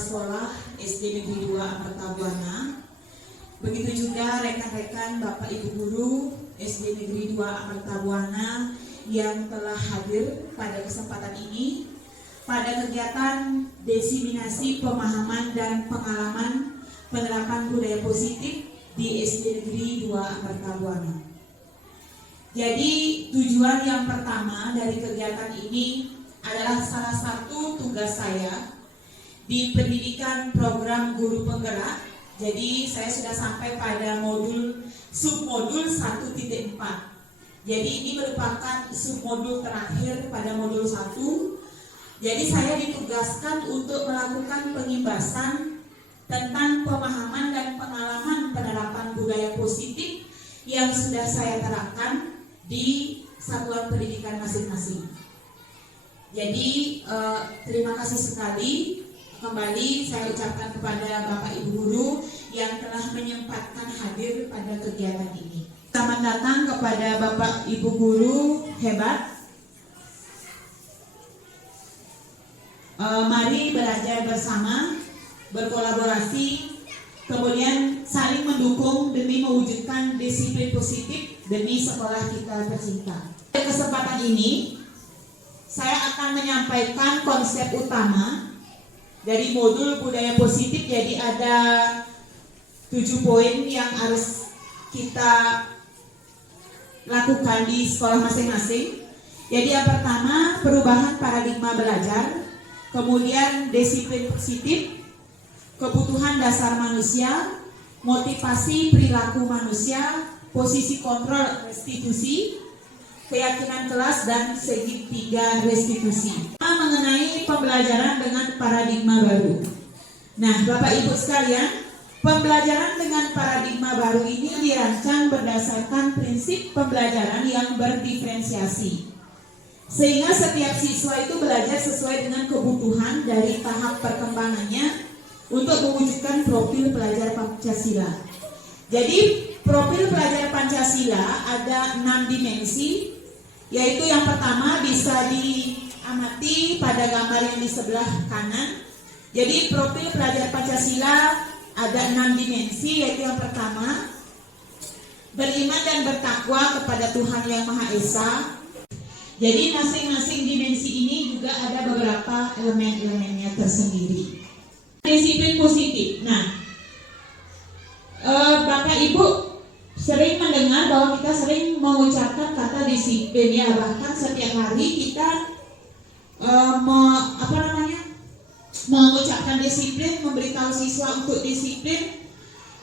sekolah SD Negeri 2 Amarta Buana. Begitu juga rekan-rekan Bapak Ibu Guru SD Negeri 2 Amarta Buana yang telah hadir pada kesempatan ini pada kegiatan diseminasi pemahaman dan pengalaman penerapan budaya positif di SD Negeri 2 Amarta Buana. Jadi tujuan yang pertama dari kegiatan ini adalah salah satu tugas saya di pendidikan program guru penggerak. Jadi saya sudah sampai pada submodul 1.4. Jadi ini merupakan submodul terakhir pada modul 1. Jadi saya ditugaskan untuk melakukan pengimbasan tentang pemahaman dan pengalaman penerapan budaya positif yang sudah saya terapkan di satuan pendidikan masing-masing. Jadi terima kasih sekali kembali saya ucapkan kepada Bapak Ibu Guru yang telah menyempatkan hadir pada kegiatan ini. Selamat datang kepada Bapak Ibu Guru hebat. Mari belajar bersama, berkolaborasi, kemudian saling mendukung demi mewujudkan disiplin positif demi sekolah kita tercinta. Pada kesempatan ini saya akan menyampaikan konsep utama dari modul budaya positif. Jadi ada 7 poin yang harus kita lakukan di sekolah masing-masing. Jadi yang pertama, perubahan paradigma belajar, kemudian disiplin positif, kebutuhan dasar manusia, motivasi perilaku manusia, posisi kontrol restitusi, keyakinan kelas, dan segitiga restitusi. Mengenai pembelajaran dengan paradigma baru. Nah, Bapak Ibu sekalian, pembelajaran dengan paradigma baru ini dirancang berdasarkan prinsip pembelajaran yang berdiferensiasi. Sehingga setiap siswa itu belajar sesuai dengan kebutuhan dari tahap perkembangannya untuk mewujudkan profil pelajar Pancasila. Jadi, profil pelajar Pancasila ada 6 dimensi, yaitu yang pertama bisa diamati pada gambar yang di sebelah kanan. Jadi profil pelajar Pancasila ada 6 dimensi, yaitu yang pertama, beriman dan bertakwa kepada Tuhan Yang Maha Esa. Jadi masing-masing dimensi ini juga ada beberapa elemen-elemennya tersendiri. Disiplin positif. Nah, Bapak Ibu sering mendengar bahwa kita sering mengucapkan kata disiplin, ya, bahkan setiap hari kita mengucapkan disiplin, memberitahu siswa untuk disiplin.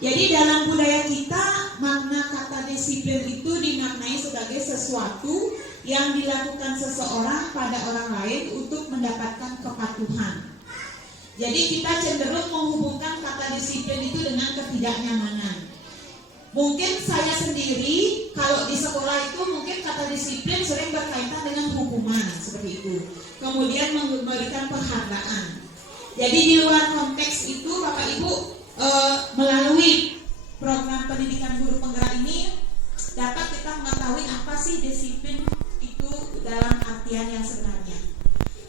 Jadi dalam budaya kita, makna kata disiplin itu dimaknai sebagai sesuatu yang dilakukan seseorang pada orang lain untuk mendapatkan kepatuhan. Jadi kita cenderung menghubungkan kata disiplin itu dengan ketidaknyamanan. Mungkin saya sendiri kalau di sekolah itu mungkin kata disiplin sering berkaitan dengan hukuman seperti itu. Kemudian memberikan penghargaan. Jadi di luar konteks itu Bapak Ibu melalui program pendidikan guru penggerak ini dapat kita mengetahui apa sih disiplin itu dalam artian yang sebenarnya.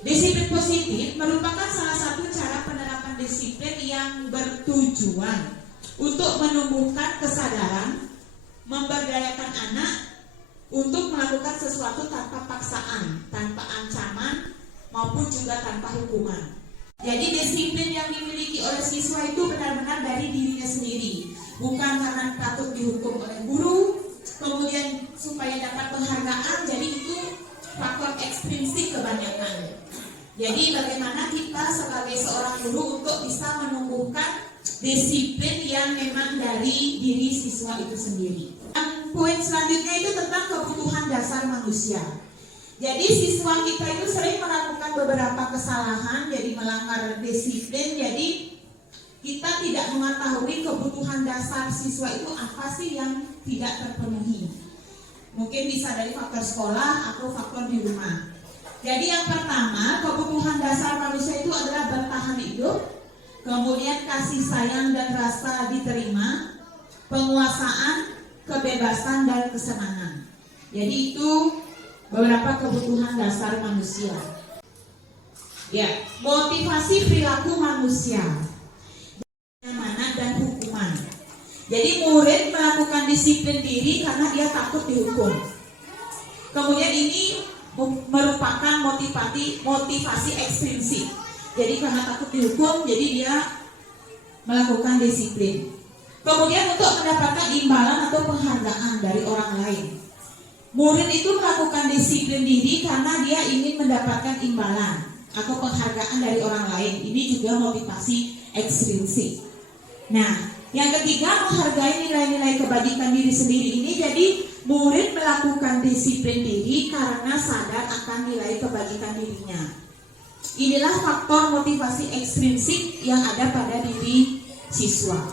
Disiplin positif merupakan salah satu cara penerapan disiplin yang bertujuan untuk menumbuhkan kesadaran, memberdayakan anak untuk melakukan sesuatu tanpa paksaan, tanpa ancaman, maupun juga tanpa hukuman. Jadi disiplin yang dimiliki oleh siswa itu benar-benar dari dirinya sendiri, bukan karena takut dihukum oleh guru, kemudian supaya dapat penghargaan. Jadi itu faktor ekstrinsik kebanyakan. Jadi bagaimana kita sebagai seorang guru untuk bisa menumbuhkan disiplin yang memang dari diri siswa itu sendiri. Poin selanjutnya itu tentang kebutuhan dasar manusia. Jadi siswa kita itu sering melakukan beberapa kesalahan, jadi melanggar disiplin. Jadi kita tidak mengetahui kebutuhan dasar siswa itu apa sih yang tidak terpenuhi. Mungkin bisa dari faktor sekolah atau faktor di rumah. Jadi yang pertama, kebutuhan dasar manusia itu adalah bertahan hidup, kemudian kasih sayang dan rasa diterima, penguasaan, kebebasan, dan kesenangan. Jadi itu beberapa kebutuhan dasar manusia. Ya, motivasi perilaku manusia, kenyamanan dan hukuman. Jadi murid melakukan disiplin diri karena dia takut dihukum. Kemudian ini merupakan motivasi ekstrinsik. Jadi karena takut dihukum, jadi dia melakukan disiplin. Kemudian untuk mendapatkan imbalan atau penghargaan dari orang lain. Murid itu melakukan disiplin diri karena dia ingin mendapatkan imbalan atau penghargaan dari orang lain. Ini juga motivasi ekstrinsik. Nah, yang ketiga, menghargai nilai-nilai kebajikan diri sendiri. Ini jadi murid melakukan disiplin diri karena sadar akan nilai kebajikan dirinya. Inilah faktor motivasi ekstrinsik yang ada pada diri siswa.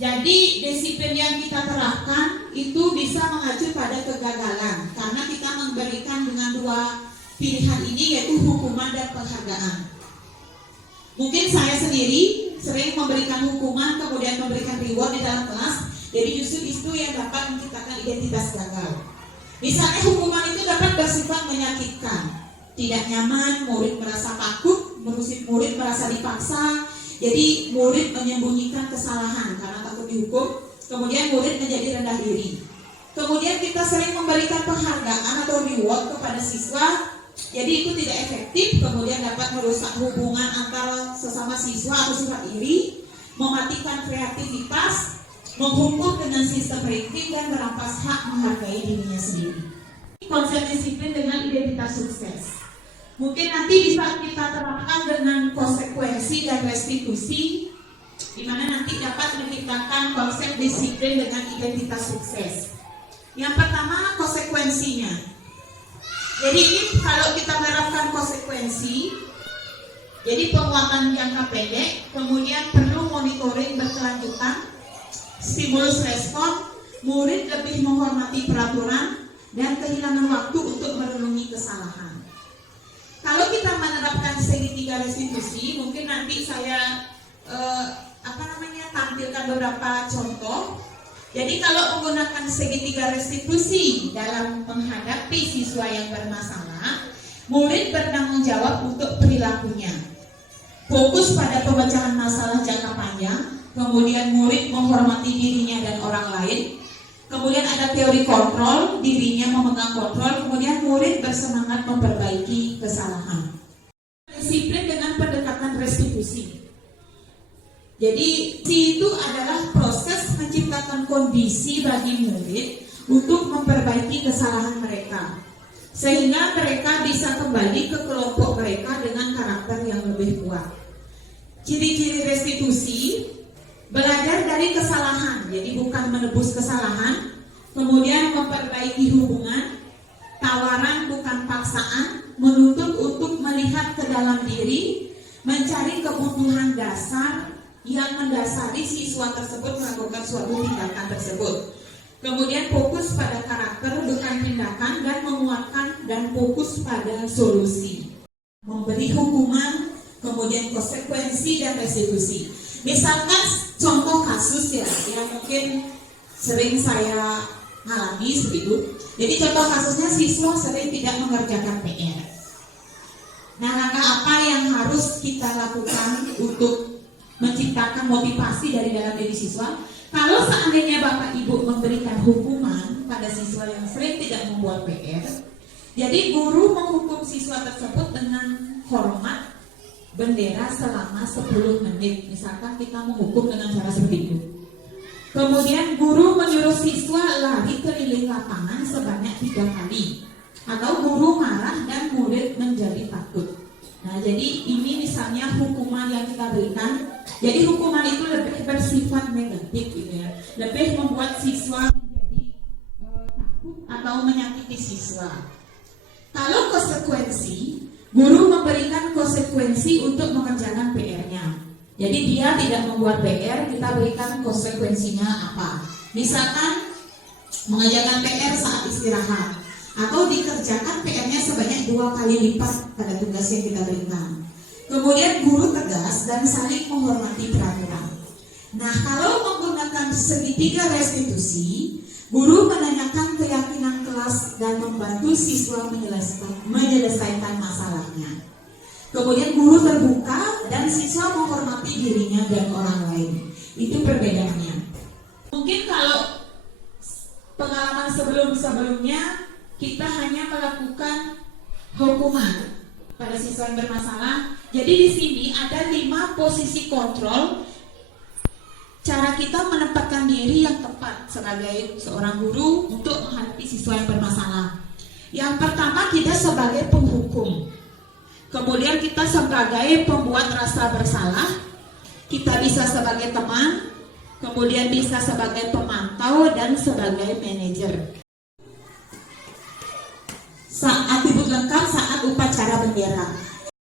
Jadi disiplin yang kita terapkan itu bisa mengacu pada kegagalan karena kita memberikan dengan dua pilihan ini, yaitu hukuman dan penghargaan. Mungkin saya sendiri sering memberikan hukuman kemudian memberikan reward di dalam kelas, jadi justru itu yang dapat menciptakan identitas gagal. Misalnya hukuman itu dapat bersifat menyakitkan, tidak nyaman, murid merasa takut, murid merasa dipaksa. Jadi murid menyembunyikan kesalahan karena takut dihukum, kemudian murid menjadi rendah diri. Kemudian kita sering memberikan penghargaan atau reward kepada siswa, jadi itu tidak efektif, kemudian dapat merusak hubungan antara sesama siswa atau sifat iri, mematikan kreativitas, menghukum dengan sistem ranking dan merampas hak menghargai dirinya sendiri. Konsep disiplin dengan identitas sukses. Mungkin nanti bisa kita terapkan dengan konsekuensi dan restitusi, di mana nanti dapat menciptakan konsep disiplin dengan identitas sukses. Yang pertama, konsekuensinya. Jadi ini kalau kita menerapkan konsekuensi, jadi penguatan jangka pendek, kemudian perlu monitoring berkelanjutan, stimulus respon, murid lebih menghormati peraturan, dan kehilangan waktu untuk merenungi kesalahan. Kalau kita menerapkan segitiga restitusi, mungkin nanti saya tampilkan beberapa contoh. Jadi kalau menggunakan segitiga restitusi dalam menghadapi siswa yang bermasalah, murid bertanggung jawab untuk perilakunya. Fokus pada pemecahan masalah jangka panjang, kemudian murid menghormati dirinya dan orang lain. Kemudian ada teori kontrol, dirinya memegang kontrol, kemudian murid bersemangat memperbaiki kesalahan. Disiplin dengan pendekatan restitusi. Jadi itu adalah proses menciptakan kondisi bagi murid untuk memperbaiki kesalahan mereka, sehingga mereka bisa kembali ke kelompok mereka dengan karakter yang lebih kuat. Ciri-ciri restitusi: belajar dari kesalahan, jadi bukan menebus kesalahan, kemudian memperbaiki hubungan, tawaran bukan paksaan, menuntut untuk melihat ke dalam diri, mencari kebutuhan dasar yang mendasari siswa tersebut melakukan suatu tindakan tersebut. Kemudian fokus pada karakter bukan tindakan, dan menguatkan dan fokus pada solusi. Memberi hukuman, kemudian konsekuensi dan restitusi. Misalkan contoh kasus ya, yang mungkin sering saya alami seperti. Jadi contoh kasusnya, siswa sering tidak mengerjakan PR. Nah, langkah apa yang harus kita lakukan untuk menciptakan motivasi dari dalam diri siswa? Kalau seandainya Bapak Ibu memberikan hukuman pada siswa yang sering tidak membuat PR, jadi guru menghukum siswa tersebut dengan hormat bendera selama 10 menit. Misalkan kita menghukum dengan cara seperti itu. Kemudian guru menyuruh siswa lari keliling lapangan sebanyak 3 kali. Atau guru marah dan murid menjadi takut. Nah, jadi ini misalnya hukuman yang kita berikan. Jadi hukuman itu lebih bersifat negatif gitu ya. Lebih membuat siswa menjadi takut atau menyakiti siswa. Kalau konsekuensi, guru memberikan konsekuensi untuk mengerjakan PR-nya. Jadi dia tidak membuat PR, kita berikan konsekuensinya apa? Misalkan mengerjakan PR saat istirahat, atau dikerjakan PR-nya sebanyak 2 kali lipat pada tugas yang kita berikan. Kemudian guru tegas dan saling menghormati peraturan. Nah, kalau menggunakan segitiga restitusi, guru menanyakan keyakinan kelas dan membantu siswa menyelesaikan masalahnya. Kemudian guru terbuka dan siswa menghormati dirinya dan orang lain. Itu perbedaannya. Mungkin kalau pengalaman sebelum-sebelumnya kita hanya melakukan hukuman pada siswa yang bermasalah. Jadi di sini ada 5 posisi kontrol cara kita menempatkan diri yang tepat sebagai seorang guru untuk menghadapi siswa yang bermasalah. Yang pertama, kita sebagai penghukum. Kemudian kita sebagai pembuat rasa bersalah, kita bisa sebagai teman, kemudian bisa sebagai pemantau dan sebagai manajer. Saat atribut lengkap saat upacara bendera.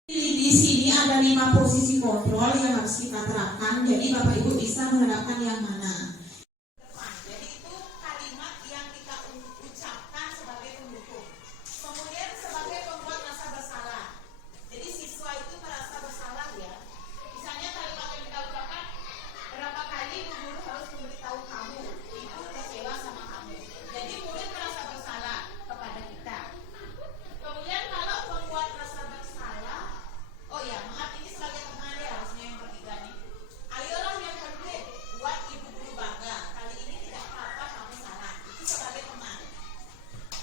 Di sini ada 5 posisi kontrol yang harus kita terapkan. Jadi Bapak Ibu bisa menerapkan yang mana? Jadi itu kalimat yang kita ucapkan sebagai pendukung. Kemudian sebagai pembuat rasa bersalah. Jadi siswa itu merasa bersalah ya. Misalnya kalimat yang kita ucapkan, berapa kali guru harus memberitahu kamu, ibu kecewa sama kamu. Jadi murid merasa bersalah kepada kita. Kemudian kalau pembuat rasa bersalah, oh ya maaf ini sebagai teman ya harusnya yang bertiga nih. Ayolah yang berdua buat ibu guru bangga. Kali ini tidak apa-apa kamu salah. Itu sebagai teman.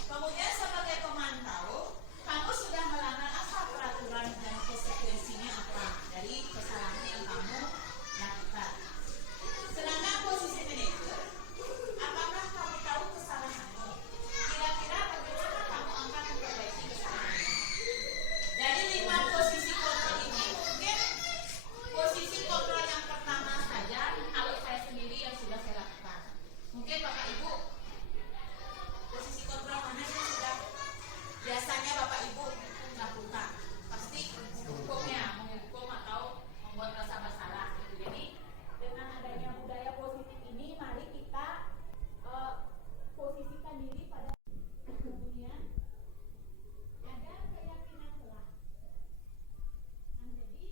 Kemudian sebagai pemantau, kamu sudah melanggar apa peraturan dan konsekuensinya apa dari kesalahan yang kamu lakukan. Sedangkan posisi manajer, apakah kamu tahu kesalahanmu? Kira-kira bagaimana kamu akan memperbaiki kesalahanmu? Dari 5 posisi kontrol ini mungkin posisi kontrol yang pertama saja kalau saya sendiri yang sudah saya lakukan. Mungkin Bapak Ibu posisi kontrol mana yang sudah biasanya Bapak Ibu lakukan? Pasti menghukum atau membuat rasa bersalah. Jadi dengan adanya budaya positif ini, mari kita posisikan diri pada kemudian ada keyakinan kelas. Nah, jadi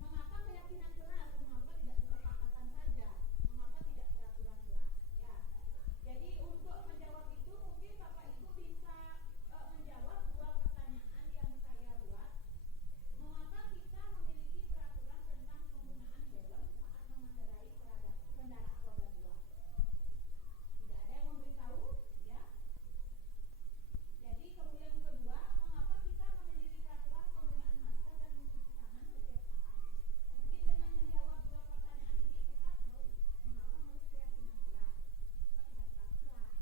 mengapa keyakinan kelas? Mengapa tidak kesepakatan saja? Mengapa tidak peraturan kelas? Ya. Jadi untuk menjawab itu mungkin Bapak Ibu bisa menjawab 2 pertanyaan yang saya buat. Mengapa kita memiliki peraturan tentang penggunaan helm saat mengendarai kendaraan roda 2? Tidak ada yang memberitahu, ya. Jadi kemudian kedua, mengapa kita memiliki peraturan penggunaan masker dan mencuci tangan setiap saat? Mungkin dengan menjawab 2 pertanyaan ini kita tahu mengapa harus keyakinan kelas, mengapa tidak peraturan.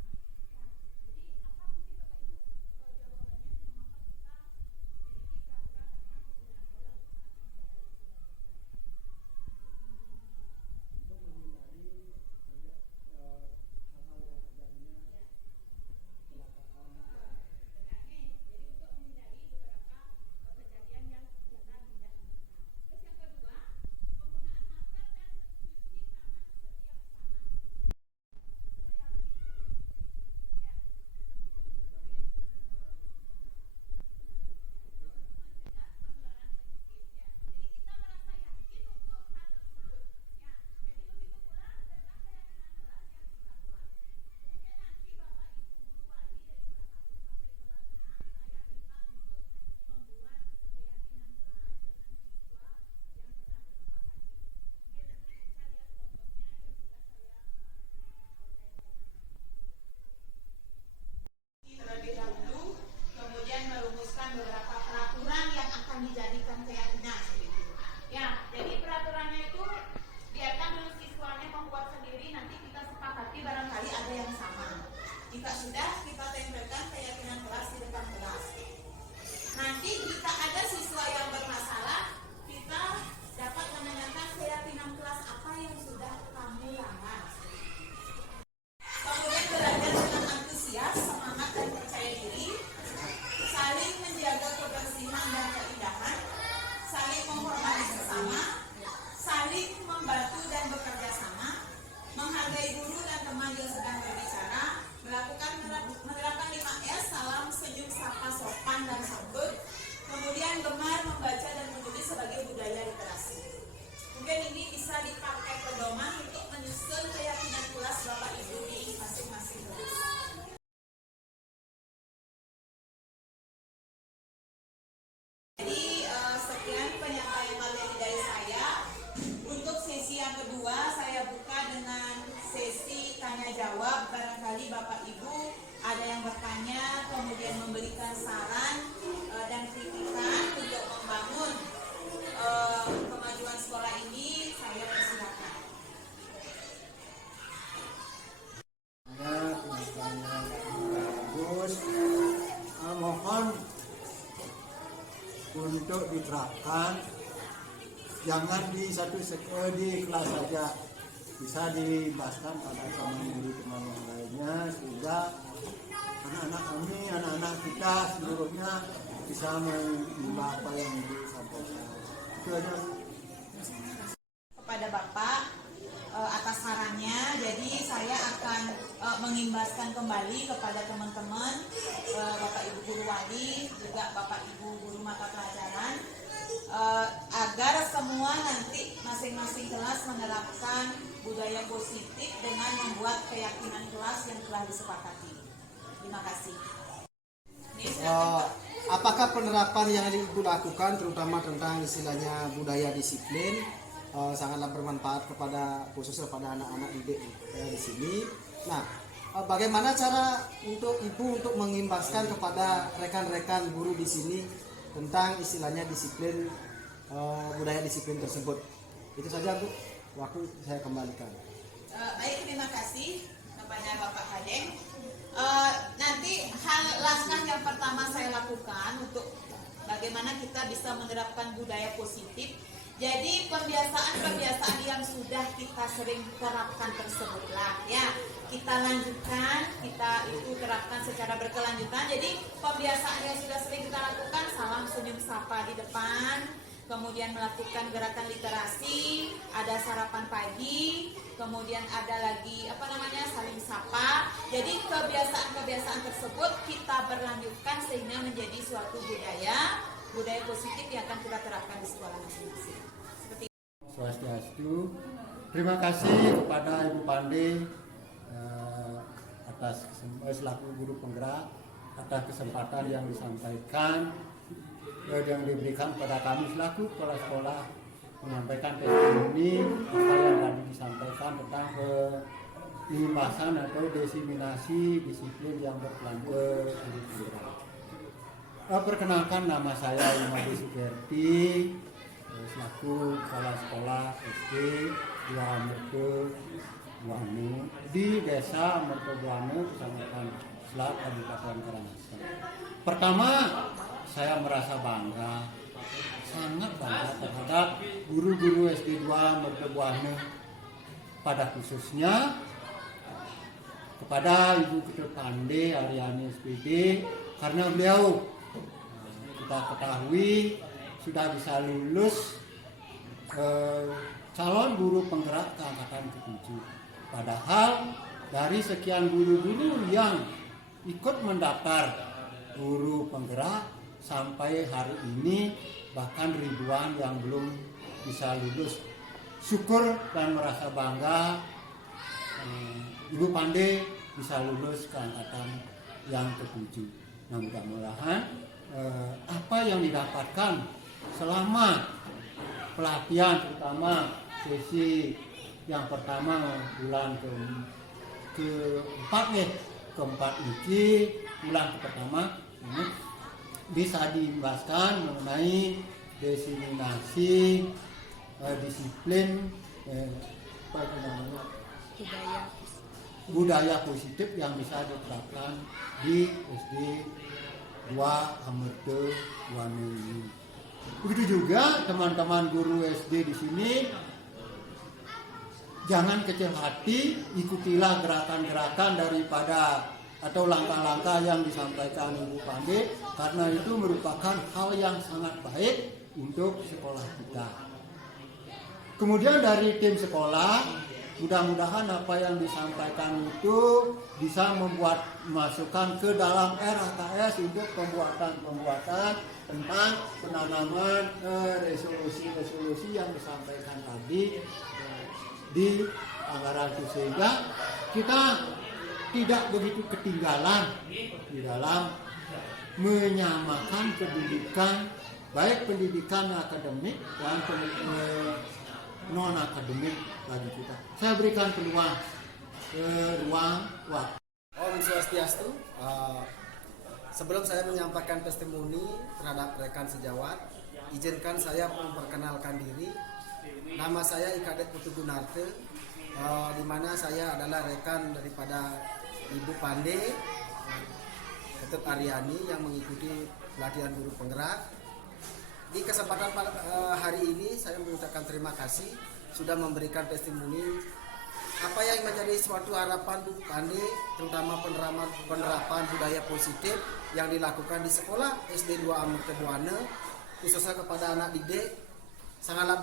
Ya, jadi apa mungkin Bapak Ibu jawabannya mengapa kita memiliki peraturan tentang penggunaan helm saat mengendarai kendaraan roda 2? Untuk menghindari hal-hal yang terjadinya kecelakaan. Jadi untuk menghindari beberapa kejadian yang kita tidak inginkan. Terus yang kedua, penggunaan masker dan mencuci tangan setiap saat. Perilaku itu, ya, mencegah penularan penyakit. Ya. Jadi kita merasa yakin untuk hal tersebut. Ya. Jadi begitu pula tentang keyakinan kelas yang kita buat. Mungkin nanti Bapak Ibu guru wali dari kelas 1 sampai kelas 6 saya minta untuk membuat keyakinan kelas dengan siswa yang telah disepakati. Mungkin nanti bisa lihat contohnya yang sudah saya terlebih dahulu, kemudian merumuskan beberapa peraturan yang akan dijadikan keyakinan. Ya, jadi peraturannya itu biarkan dulu siswanya membuat sendiri, nanti kita sepakati barangkali ada yang sama. Jika sudah, kita tempelkan keyakinan kelas di depan kelas. Nanti jika ada siswa yang bermasalah, kita dapat menanyakan keyakinan kelas apa yang sudah kamu langgar. Kemudian belajar dengan antusias, semangat dan percaya diri, saling menjaga kebersihan dan keindahan, saling menghormati sesama, saling membantu dan bekerja sama, menghargai guru dan teman yang sedang berbicara, menerapkan 5S, salam, senyum, sapa, sopan dan santun, kemudian gemar membaca dan Bapak Ibu ada yang bertanya, kemudian memberikan saran dan kritikan untuk membangun kemajuan sekolah ini, saya persilakan. Bagus. Mohon untuk diterapkan, jangan di di kelas saja, bisa dibahaskan pada teman-teman yang lainnya sehingga anak-anak kami, anak-anak kita seluruhnya bisa menimba apa yang disampaikan. Itu aja. Kepada Bapak atas sarannya, jadi saya akan mengimbaskan kembali kepada teman-teman, Bapak Ibu guru wali, juga Bapak Ibu guru mata pelajaran, agar semua nanti masing-masing kelas menerapkan budaya positif dengan membuat keyakinan kelas yang telah disepakati. Terima kasih. Apakah penerapan yang Ibu lakukan terutama tentang istilahnya budaya disiplin sangatlah bermanfaat khususnya pada anak-anak didik di sini. Nah, bagaimana cara untuk Ibu untuk mengimbaskan kepada rekan-rekan guru di sini tentang istilahnya disiplin, budaya disiplin tersebut? Itu saja Bu, waktu saya kembalikan. Baik, terima kasih kepada Bapak Kadeng. Nanti langkah yang pertama saya lakukan untuk bagaimana kita bisa menerapkan budaya positif. Jadi pembiasaan yang sudah kita sering terapkan tersebutlah ya kita lanjutkan, kita itu terapkan secara berkelanjutan. Jadi pembiasaan yang sudah sering kita lakukan, salam senyum sapa di depan, kemudian melakukan gerakan literasi, ada sarapan pagi, kemudian ada lagi saling sapa. Jadi kebiasaan tersebut kita berlanjutkan sehingga menjadi suatu budaya positif yang akan kita terapkan di sekolah masing-masing. Swastiastu. Terima kasih kepada Ibu Pande atas selaku guru penggerak atas kesempatan yang disampaikan yang diberikan kepada kami selaku kepala sekolah menyampaikan testimoni apa yang tadi disampaikan tentang pengimasan atau diseminasi disiplin yang berkelanjutan guru penggerak. Perkenalkan, nama saya Imadi Sukerti, selaku kepala sekolah SD Dua Mertobuana di Desa Mertobuana, Kecamatan Selat, Kabupaten Karangasem. Pertama, saya merasa bangga, sangat bangga terhadap guru-guru SD 2 Mertobuana, pada khususnya kepada Ibu Ketua Pande Aryani SPD, karena beliau kita ketahui sudah bisa lulus calon guru penggerak ke angkatan ke-7. Padahal dari sekian guru-guru yang ikut mendaftar guru penggerak sampai hari ini bahkan ribuan yang belum bisa lulus. Syukur dan merasa bangga Ibu Pande bisa lulus ke angkatan yang ke-7. Nah, mudah-mudahan apa yang didapatkan selama pelatihan, terutama sesi yang pertama bulan keempat ini bulan pertama ini bisa diimbaskan mengenai diseminasi disiplin budaya positif yang bisa diterapkan di SD 2 Mertobuana ini. Begitu juga teman-teman guru SD di sini, jangan kecil hati, ikutilah gerakan-gerakan daripada atau langkah-langkah yang disampaikan Ibu Pande, karena itu merupakan hal yang sangat baik untuk sekolah kita. Kemudian dari tim sekolah, mudah-mudahan apa yang disampaikan itu bisa membuat masukan ke dalam RHKS untuk pembuatan tentang penanaman resolusi yang disampaikan tadi di anggaran itu, sehingga kita tidak begitu ketinggalan di dalam menyamakan pendidikan, baik pendidikan akademik dan non akademik bagi kita. Saya berikan peluang ruang waktu. Om Swastiastu. Sebelum saya menyampaikan testimoni terhadap rekan sejawat, izinkan saya memperkenalkan diri. Nama saya Ikadet Putu Gunarte, di mana saya adalah rekan daripada Ibu Pande Ketut Aryani yang mengikuti pelatihan guru penggerak. Di kesempatan hari ini saya mengucapkan terima kasih sudah memberikan testimoni apa yang menjadi suatu harapan Bu Pande, terutama penerapan budaya positif yang dilakukan di sekolah SD 2 Amur Tebuana, khususnya kepada anak didik, sangatlah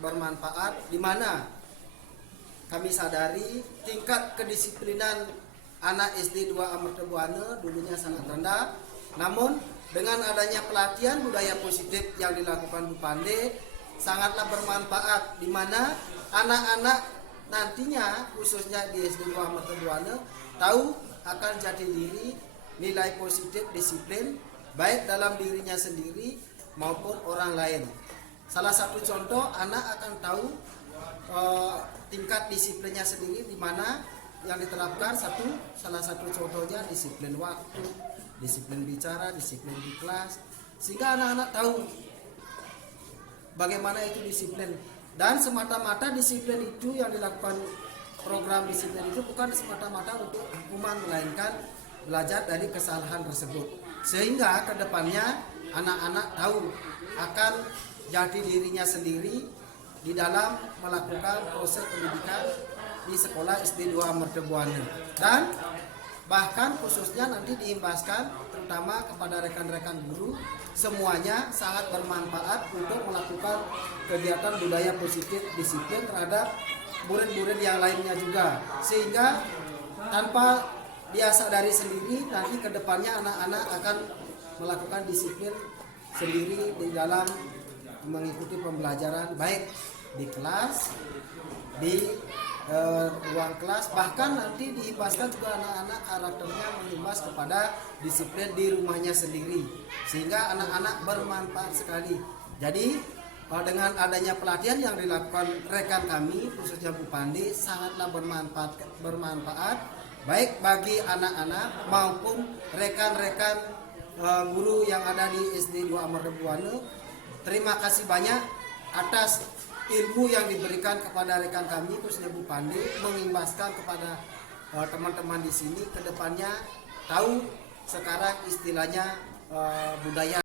bermanfaat, di mana kami sadari tingkat kedisiplinan anak SD 2 Amur Tebuana dulunya sangat rendah, namun dengan adanya pelatihan budaya positif yang dilakukan Bu Pande sangatlah bermanfaat, di mana anak-anak nantinya khususnya di SD 2 Amur Tebuana tahu akan jati diri, nilai positif, disiplin baik dalam dirinya sendiri maupun orang lain. Salah satu contoh, anak akan tahu tingkat disiplinnya sendiri, di mana yang diterapkan salah satu contohnya disiplin waktu, disiplin bicara, disiplin di kelas, sehingga anak-anak tahu bagaimana itu disiplin. Dan semata-mata disiplin itu yang dilakukan, program disiplin itu bukan semata-mata untuk hukuman, melainkan belajar dari kesalahan tersebut, sehingga kedepannya anak-anak tahu akan jati dirinya sendiri di dalam melakukan proses pendidikan di sekolah SD 2 Amur Tebuana. Dan bahkan khususnya nanti diimbaskan terutama kepada rekan-rekan guru, semuanya sangat bermanfaat untuk melakukan kegiatan budaya positif disiplin terhadap murid-murid yang lainnya juga, sehingga tanpa dia sadari sendiri nanti kedepannya anak-anak akan melakukan disiplin sendiri di dalam mengikuti pembelajaran baik di kelas, di ruang kelas, bahkan nanti diimbaskan juga anak-anak karakternya mengimbas kepada disiplin di rumahnya sendiri, sehingga anak-anak bermanfaat sekali. Jadi dengan adanya pelatihan yang dilakukan rekan kami khususnya Bu Pande sangatlah bermanfaat baik bagi anak-anak maupun rekan-rekan guru yang ada di SD 2 Amur Tebuana. Terima kasih banyak atas ilmu yang diberikan kepada rekan kami khususnya Bu Pande, mengimbaskan kepada teman-teman di sini kedepannya tahu sekarang istilahnya budaya